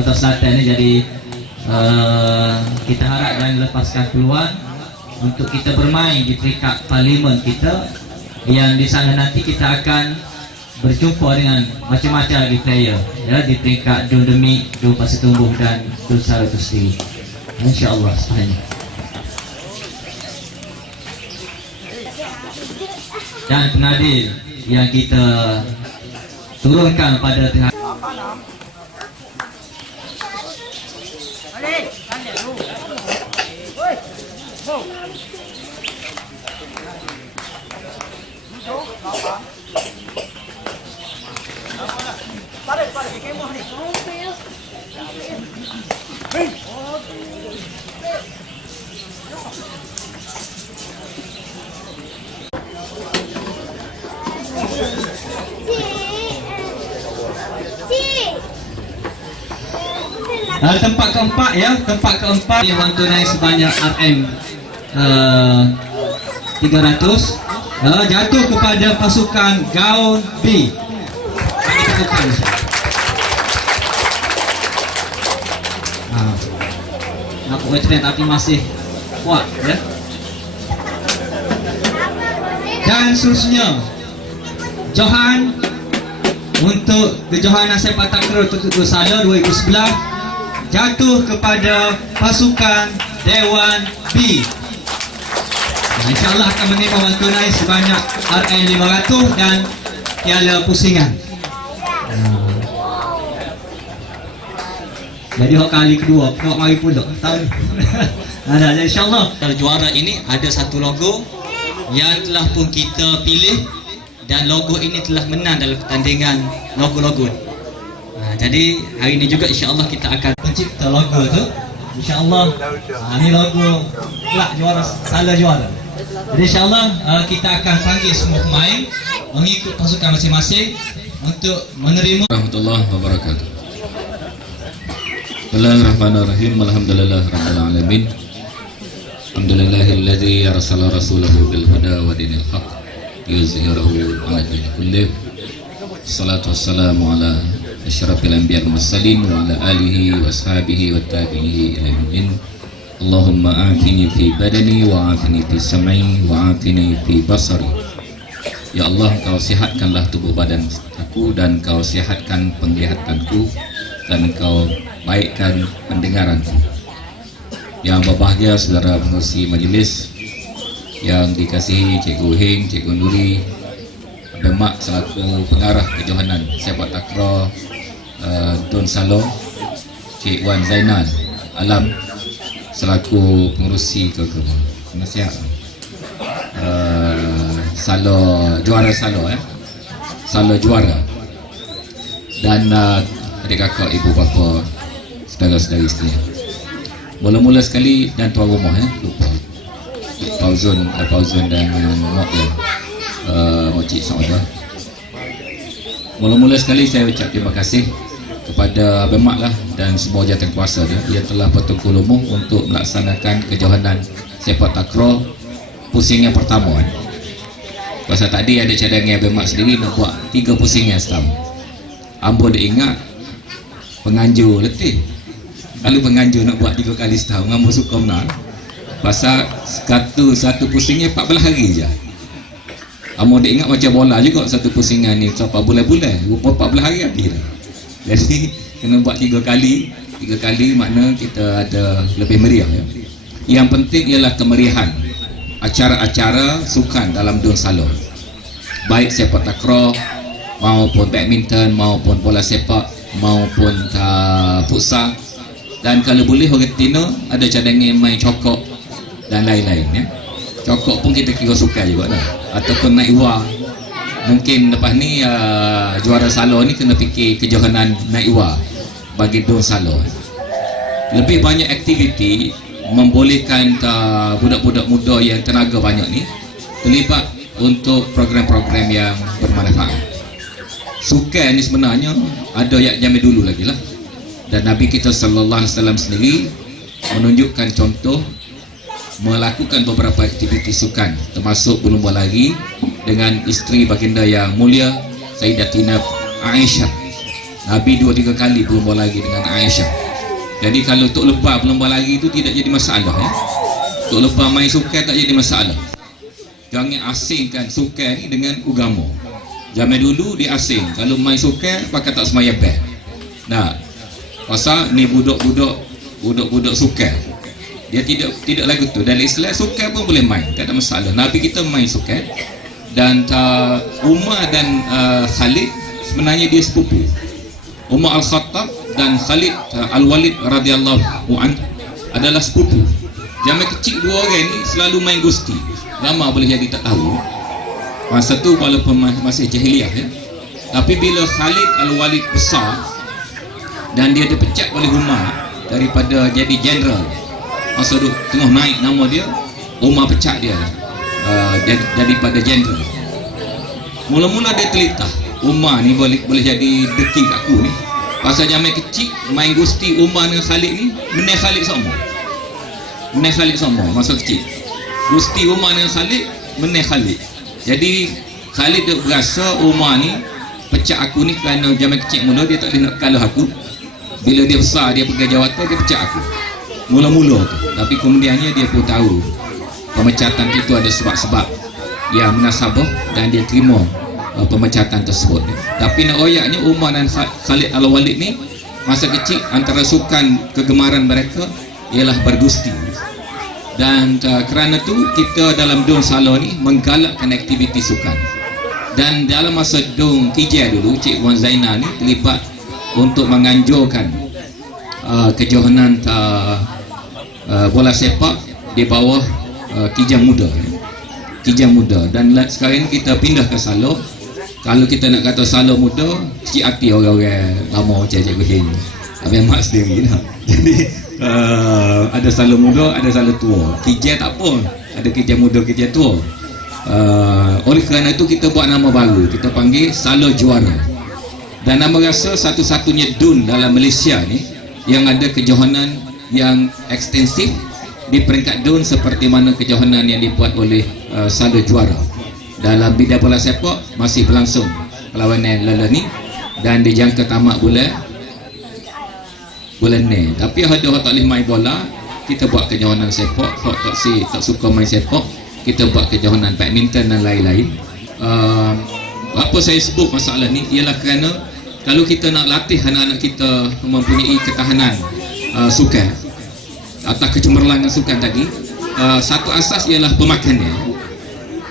Kuartal Selatan ni. Jadi kita harap jangan lepaskan peluang untuk kita bermain di peringkat parlimen kita, yang di sana nanti kita akan berjumpa dengan macam-macam lagi player ya, di peringkat Dun Demi, Dun Pasir Tumbuh dan Dun Sara itu sendiri, insya-Allah. Dan pengadil yang kita turunkan pada tahap tempat keempat ya, tempat keempat yang bantu naik sebanyak RM 300 jatuh kepada pasukan Gaun B. Nampak veteran tapi masih kuat ya. Dan seterusnya Johan untuk kejohanan sepak takraw untuk Sala 2011 jatuh kepada pasukan Dewan B. InsyaAllah akan menerima wang tunai sebanyak RM500 dan piala pusingan. Jadi kali kedua nak mari pula tahun. Jadi insyaAllah juara ini ada satu logo yang telah pun kita pilih, dan logo ini telah menang dalam pertandingan logo-logo. Jadi hari ini juga insya-Allah kita akan pencipta logo tu. Insya-Allah ini logo kelak juara, Sala juara. Jadi insya-Allah kita akan panggil semua pemain mengikut pasukan masing-masing untuk menerima. Warahmatullahi wabarakatuh. Bismillahirrahmanirrahim. Alhamdulillahirabbil alamin. Alhamdulillahilladzi arsala rasulahu bil huda wa dinil haqq yuzhirahu 'ala dini kullih. Salatu wassalamu ala asyrafil anbiya wal mursalin wa ala alihi wa ashabihi wa tabi'ihi ila yaumil. Allahumma a'afini fi badani wa a'afini fi sam'i wa a'afini fi basari. Ya Allah, Kau sihatkanlah tubuh badan aku, dan Kau sihatkan penglihatanku, dan Kau baikkan pendengaranku. Yang berbahagia saudara pengerusi majlis yang dikasihi Cikgu Heng, Cikgu Nuri, Demak selaku pengarah kejohanan sepak takraw Dun Sala, Cik Wan Zainal Alam selaku pengerusi penasihat juara Sala juara, dan adik kakak, ibu bapa, saudara-saudari sekalian. Mula-mula sekali, dan tuan rumah lupa Fauzun dan Mokcik Saudah. Mula-mula sekali saya ucap terima kasih kepada Bemak lah dan semua jawatan kuasa dia telah bertungku lumus untuk melaksanakan kejohanan sepak takraw pusingan pertama. Pasal tadi ada cadangan Bemak sendiri nak buat 3 pusingan setahun. Ambo dia ingat penganjur letih. Kalau penganjur nak buat 3 kali setahun, ambo suka menang. Pasal satu pusingnya 14 hari je. Ambo dia ingat macam bola juga, satu pusingan ni sampai bulan-bulan, 14 hari habis dah. Jadi kena buat 3 kali makna kita ada lebih meriah ya. Yang penting ialah kemeriahan acara-acara sukan dalam Dun Sala, baik sepak takraw maupun badminton maupun bola sepak maupun futsal, dan kalau boleh orang Tino ada cadangan main cokok dan lain-lain ya. Cokok pun kita kira sukan juga dah, ataupun naik wah. Mungkin lepas ni juara Sala ni kena fikir kejohanan naik wah bagi Dun Sala. Lebih banyak aktiviti membolehkan budak-budak muda yang tenaga banyak ni terlibat untuk program-program yang bermanfaat. Sukan ni sebenarnya ada yang zaman dulu lagi lah, dan Nabi kita sallallahu alaihi wasallam sendiri menunjukkan contoh melakukan beberapa aktiviti sukan, termasuk berlumba lari dengan isteri baginda yang mulia Sayyidatina Aisyah. Nabi 2-3 kali berlumba lari dengan Aisyah. Jadi kalau tok lepas berlumba lari itu tidak jadi masalah ya. Tok lepas main sukan tak jadi masalah. Jangan asingkan sukan ni dengan agama. Zaman dulu dia asing. Kalau main sukan pakai tak semaya bel. Nah, pasal ni budak-budak sukan. Dia tidak lagu tu. Dan Islam sukan pun boleh main, tak ada masalah. Nabi kita main sukan. Dan Umar dan Khalid sebenarnya dia sepupu. Umar Al-Khattab dan Khalid Al-Walid radhiyallahu anhu adalah sepupu. Zaman kecil dua orang ni selalu main gusti. Lama boleh jadi tak tahu. Masa tu walaupun masih jahiliah ya. Tapi bila Khalid Al-Walid besar dan dia dipecat oleh Umar daripada jadi general, masa tu tengah naik nama dia, Umar pecat dia daripada general. Mula-mula dia telitah, Umar ni boleh jadi deki kat aku ni. Pasal zaman kecil main gusti Umar dengan Khalid ni, menang Khalid sama masa kecil. Gusti Umar dengan Khalid, menang Khalid. Jadi Khalid dia berasa Umar ni pecat aku ni kerana zaman kecil mula dia tak boleh nak kalah aku. Bila dia besar dia pegang jawatan, dia pecat aku mula-mula tu. Tapi kemudiannya dia pun tahu pemecatan itu ada sebab-sebab yang munasabah dan dia terima pemecatan tersebut. Tapi nak royaknya Umar dan Khalid Al-Walid ni masa kecil antara sukan kegemaran mereka ialah bergusti. Dan kerana tu kita dalam Dun Salo ni menggalakkan aktiviti sukan. Dan dalam masa Dun Kijai dulu, Cik Wan Zainal ni terlibat untuk menganjurkan kejohanan bola sepak di bawah Kijang Muda. Dan sekarang ni kita pindah ke Salo. Kalau kita nak kata Salo Muda, cik hati orang-orang lama macam begini. Abang mak sendiri dah. Jadi ada Salo Muda, ada Salo Tua. Kijang tak apa, ada Kijang Muda, Kijang Tua. Oleh kerana itu kita buat nama baru, kita panggil Salo Juara. Dan nama rasa satu-satunya Dun dalam Malaysia ni yang ada kejohanan yang ekstensif di peringkat Dun seperti mana kejohanan yang dibuat oleh Salo Juara. Dalam bidang bola sepak masih berlangsung perlawanan ni dan dijangka tamat bulan ni. Tapi ada orang tak boleh main bola, kita buat kejohanan sepak. Hak tak suka main sepak, kita buat kejohanan badminton dan lain-lain. Apa saya sebut masalah ni ialah kerana kalau kita nak latih anak-anak kita mempunyai ketahanan sukan atau kecemerlangan sukan tadi, satu asas ialah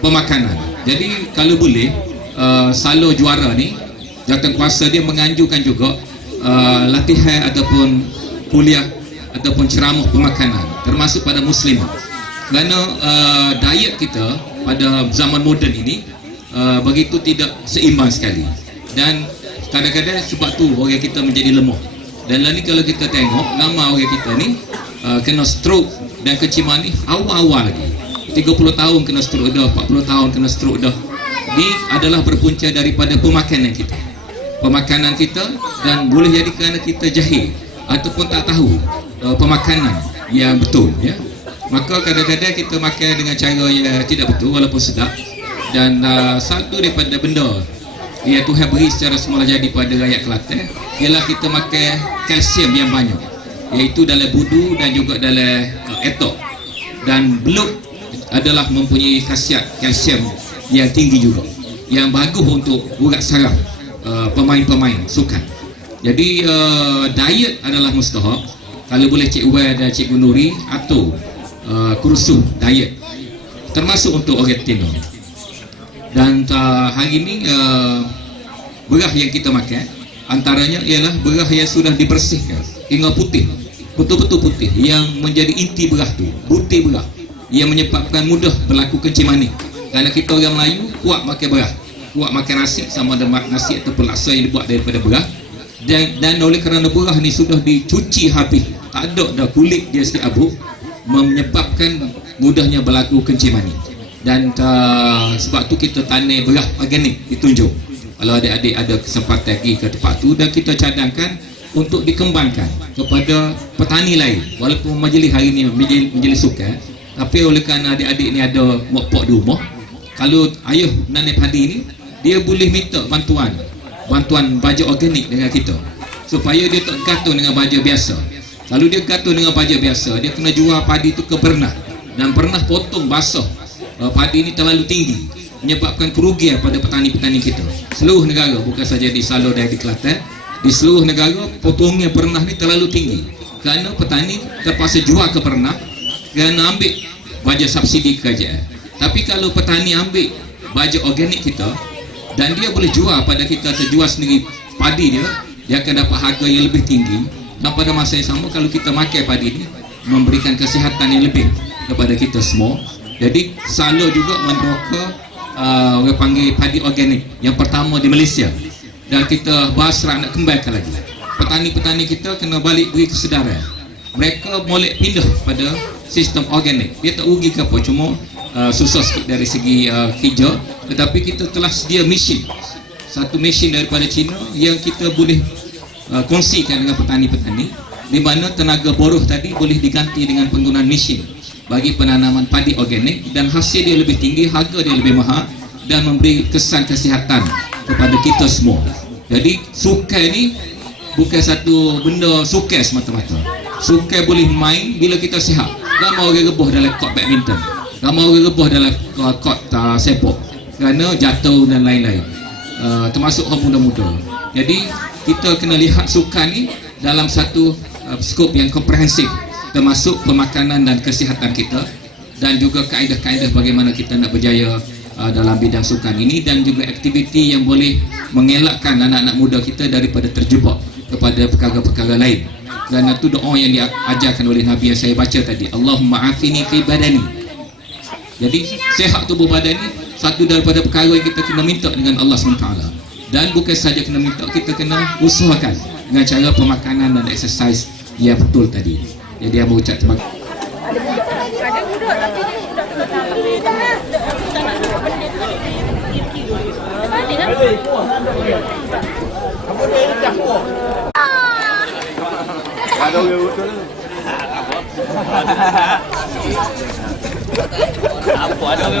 pemakanan. Jadi kalau boleh Salo Juara ni jawatankuasa dia menganjurkan juga latihan ataupun kuliah ataupun ceramah pemakanan termasuk pada muslimah. Kerana diet kita pada zaman moden ini begitu tidak seimbang sekali. Dan kadang-kadang sebab tu orang kita menjadi lemah. Dan lain kalau kita tengok ramai orang kita ni kena stroke dan kenciman ni awal-awal lagi. 30 tahun kena stroke dah, 40 tahun kena stroke dah. Ini adalah berpunca daripada pemakanan kita. Dan boleh jadi kerana kita jahil ataupun tak tahu pemakanan yang betul ya. Maka kadang-kadang kita makan dengan cara yang tidak betul walaupun sedap. Dan satu daripada benda yang Tuhan beri secara semula jadi pada rakyat Kelantan ialah kita makan kalsium yang banyak, iaitu dalam budu dan juga dalam etok. Dan beluk adalah mempunyai khasiat kalsium yang tinggi juga, yang bagus untuk urat saraf pemain-pemain sukan. Jadi diet adalah mustahak. Kalau boleh Cik Wan dan Cik Nuri atau kursus diet termasuk untuk orang Timur. Dan hari ini beras yang kita makan antaranya ialah beras yang sudah dibersihkan hingga putih, betul-betul putih, yang menjadi inti beras tu, butir beras yang menyebabkan mudah berlaku kencing manis. Kerana kita orang Melayu kuat makan beras, kuat makan nasi, sama ada nasi ataupun laksa yang dibuat daripada beras. Dan oleh kerana beras ni sudah dicuci habis, tak ada dah kulit dia sikit abu, menyebabkan mudahnya berlaku kencing manis. Dan sebab tu kita tanam beras organik ditunjuk. Kalau adik-adik ada kesempatan pergi ke tempat tu, dan kita cadangkan untuk dikembangkan kepada petani lain. Walaupun majlis hari ni majlis sukan, tapi oleh kerana adik-adik ni ada mokpok di rumah, kalau ayah nanam padi ni, dia boleh minta bantuan bantuan baja organik dengan kita supaya dia tak gantung dengan baja biasa. Kalau dia gantung dengan baja biasa, dia kena jual padi tu ke pernah, dan pernah potong basah padi ni terlalu tinggi, menyebabkan kerugian pada petani-petani kita seluruh negara, bukan saja di Salor dan di Kelantan. Di seluruh negara potongnya pernah ni terlalu tinggi kerana petani terpaksa jual ke pernah kerana ambil baja subsidi kerajaan. Tapi kalau petani ambil baja organik kita dan dia boleh jual pada kita, terjual sendiri padi dia akan dapat harga yang lebih tinggi, dan pada masa yang sama kalau kita makan padi ni memberikan kesihatan yang lebih kepada kita semua. Jadi Salor juga meneroka orang panggil padi organik yang pertama di Malaysia, dan kita berhasrat nak kembangkan lagi. Petani-petani kita kena balik beri kesedaran, mereka boleh pindah pada sistem organik. Dia tak rugi ke apa, cuma susah sikit dari segi kerja, tetapi kita telah sedia mesin, satu mesin daripada China yang kita boleh kongsikan dengan petani-petani, di mana tenaga buruh tadi boleh diganti dengan penggunaan mesin bagi penanaman padi organik, dan hasil dia lebih tinggi, harga dia lebih mahal, dan memberi kesan kesihatan kepada kita semua. Jadi sukan ni bukan satu benda sukan semata-mata. Sukan boleh main bila kita sihat. Ramai orang rebuh dalam kort badminton, ramai orang rebuh dalam kort sepak kerana jatuh dan lain-lain, termasuk orang muda-muda. Jadi kita kena lihat sukan ni dalam satu skop yang komprehensif, termasuk pemakanan dan kesihatan kita, dan juga kaedah-kaedah bagaimana kita nak berjaya dalam bidang sukan ini, dan juga aktiviti yang boleh mengelakkan anak-anak muda kita daripada terjebak kepada perkara-perkara lain. Kerana itu doa yang diajarkan oleh Nabi yang saya baca tadi, Allahumma afini fi badani. Jadi sehat tubuh badan ni satu daripada perkara yang kita kena minta dengan Allah SWT. Dan bukan saja kena minta, kita kena usahakan dengan cara pemakanan dan exercise yang betul tadi. Jadi yang berucap terima kasih. Ada budak tapi ada